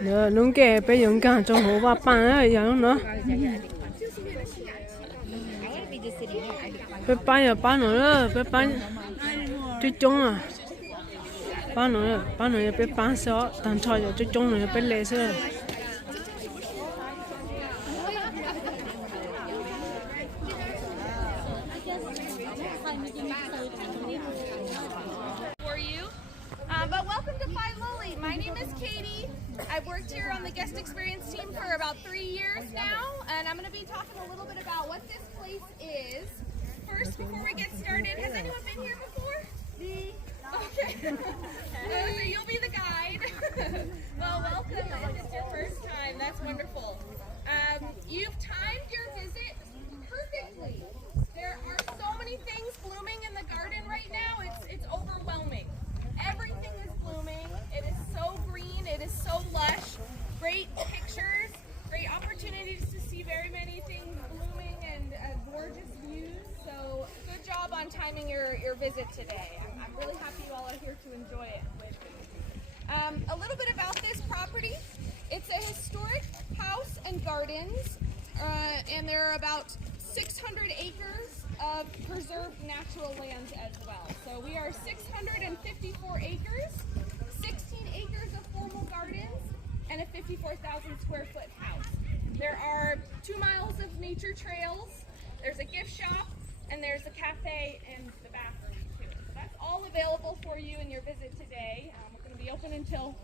nữa nung kè bây giờ cả trong hồ ba pan ấy giờ nữa bây pan giờ pan nữa bây pan最终啊pan nữa bây pan sao tan thôi giờ最终nữa bây lệ sao But welcome to Filoli. My name is Katie. I've worked here on the guest experience team for about 3 years now, and I'm going to be talking a little bit about what this place is. First, before we get started, has anyone been here before? Me. Okay. So you'll be the guide. Well, welcome. If it's your first time, that's wonderful. You've timed your visit perfectly. There are so many things blooming in the garden right now. It's overwhelming. Everything is blooming. It is so green. It is so lush. Great pictures. Great opportunities to see very many things blooming and gorgeous views. So good job on timing your visit today. I'm really happy you all are here to enjoy it with me. A little bit about this property. It's a historic house and gardens, and there are about 600 acres of preserved natural lands as well. So we are 654 acres, 16 acres of formal gardens, and a 54,000 square foot house. There are 2 miles of nature trails, there's a gift shop, and there's a cafe and the bathroom too. So that's all available for you in your visit today. We're going to be open until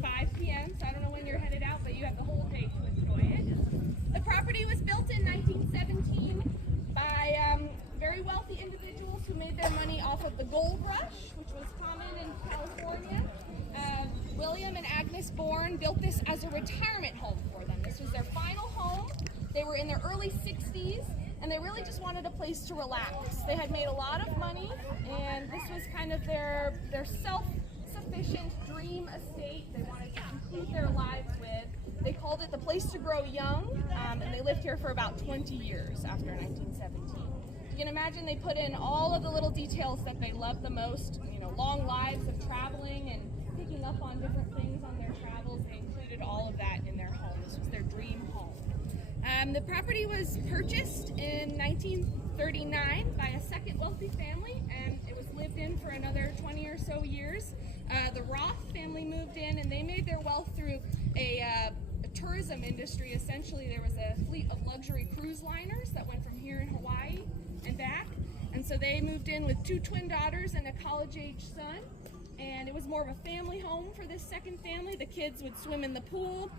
5 p.m. So I don't know when you're headed out, but you have the whole day to enjoy it. The property was built in 1917 by very wealthy individuals who made their money off of the gold rush, which was common in California. William and Agnes Bourne built this as a retirement home for them. This was their final home. They were in their early 60s, and they really just wanted a place to relax. They had made a lot of money, and this was kind of their self-sufficient dream estate they wanted to conclude their lives with. They called it the place to grow young, and they lived here for about 20 years after 1917. You can imagine they put in all of the little details that they love the most, long lives of traveling and picking up on different things on their travels. They included all of that in their home. This was their dream home. The property was purchased in 1939 by a second wealthy family, and it was lived in for another 20 or so years. The Roth family moved in, and they made their wealth through a tourism industry. Essentially, there was a fleet of luxury cruise liners that went from here in Hawaii and back, and so they moved in with 2 twin daughters and a college-age son, and it was more of a family home for this second family. The kids would swim in the pool.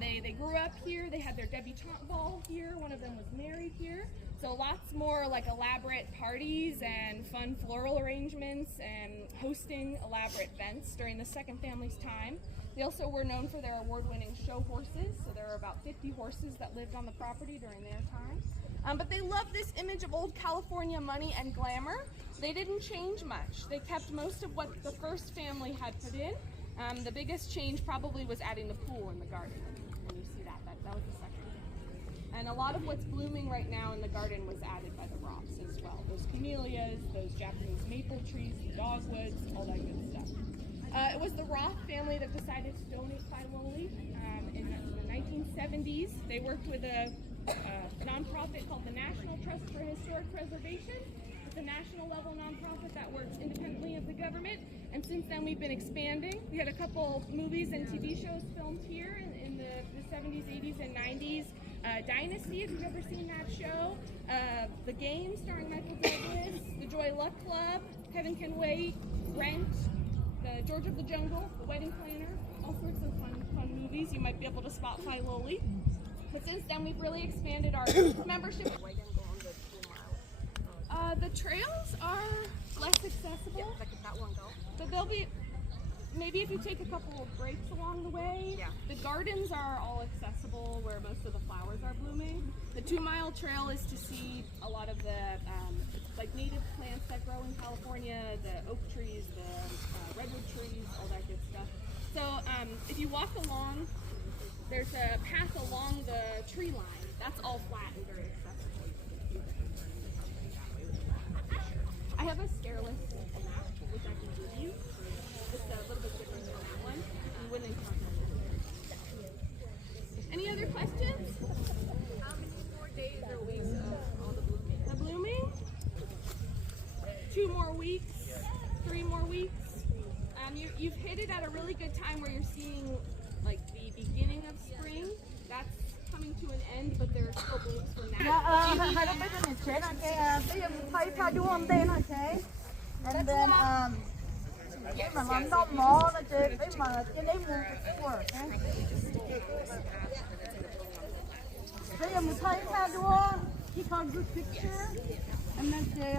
They grew up here. They had their debutante ball here. One of them was married here. So lots more like elaborate parties and fun floral arrangements and hosting elaborate events during the second family's time. They also were known for their award-winning show horses. So there were about 50 horses that lived on the property during their time. But they loved this image of old California money and glamour. They didn't change much. They kept most of what the first family had put in. The biggest change probably was adding the pool in the garden. And you see that was the second. And a lot of what's blooming right now in the garden was added by the Roths as well. Those camellias, those Japanese maple trees, the dogwoods, all that good stuff. It was the Roth family that decided to donate Filoli in the 1970s. They worked with a nonprofit called the National Trust for Historic Preservation. It's a national level nonprofit that works independently of the government, and since then we've been expanding. We had a couple movies and TV shows filmed here in the 70s, 80s, and 90s. Dynasty, if you've ever seen that show. The Game, starring Michael Douglas. The Joy Luck Club, Heaven Can Wait, Rent, The George of the Jungle, The Wedding Planner, all sorts of fun movies. You might be able to spot Filoli. But since then, we've really expanded our membership. The trails are less accessible, but they'll be, maybe if you take a couple of breaks along the way. The gardens are all accessible where most of the flowers are blooming. The 2-mile trail is to see a lot of the like native plants that grow in California, the oak trees, the redwood trees, all that good stuff. So if you walk along, there's a path along the tree line. That's all flat and very accessible. I have a stair list map, which I can give you. It's a little bit different than that one. You wouldn't encounter it. 2 more weeks, 3 more weeks. You've hit it at a really good time where you're seeing like the beginning of spring. That's coming to an end, but there are still blooms from that. And then mà làm đông mỏ nó chơi với mà cái đấy mua của bây giờ mình thấy ra đua he got good picture and then they